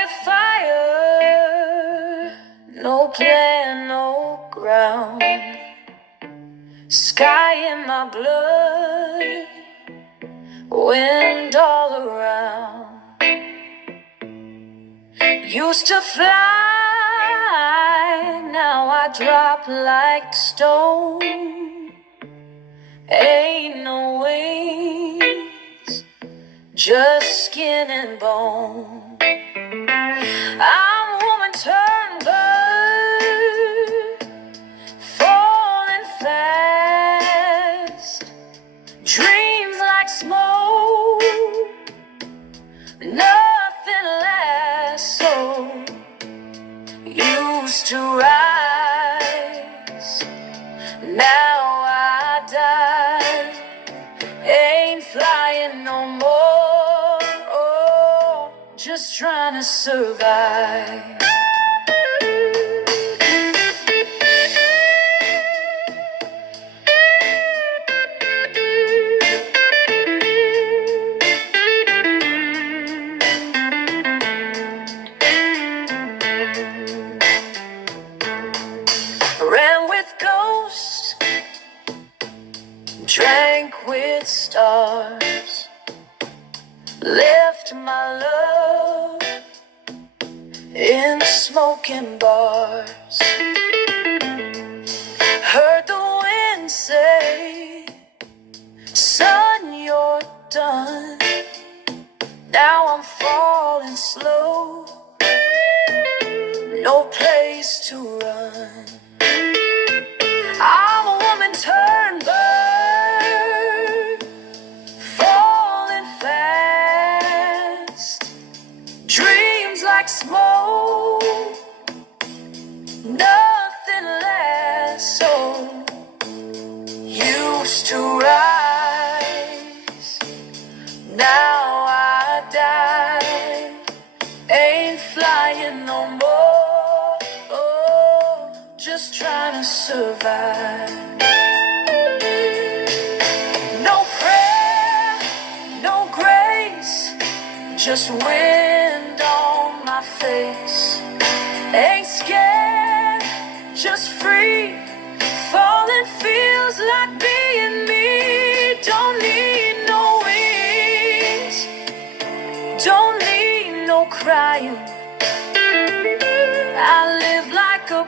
with fire, no plan, no ground. Sky in my blood, wind all around. Used to fly, now I drop like stone. Ain't no wings, just skin and bone. I'm a woman turned bird, falling fast. Dreams like smoke, nothing lasts. So used to rise, now I die. Ain't flying no more, oh, just trying to survive. Ran with ghosts, drank with stars, left my love in smoking bars. Heard the wind say, son, you're done. Now I'm falling slow, no place to run. I'm a woman turned bird, falling fast. Dreams like smoke, nothing lasts. So used to rise, now I die. Ain't flying no more, oh, just trying to survive. No prayer, no grace, just wind on my face. Ain't scared, just free. Falling feels like being me. Don't need no wings, don't need no crying. I live like a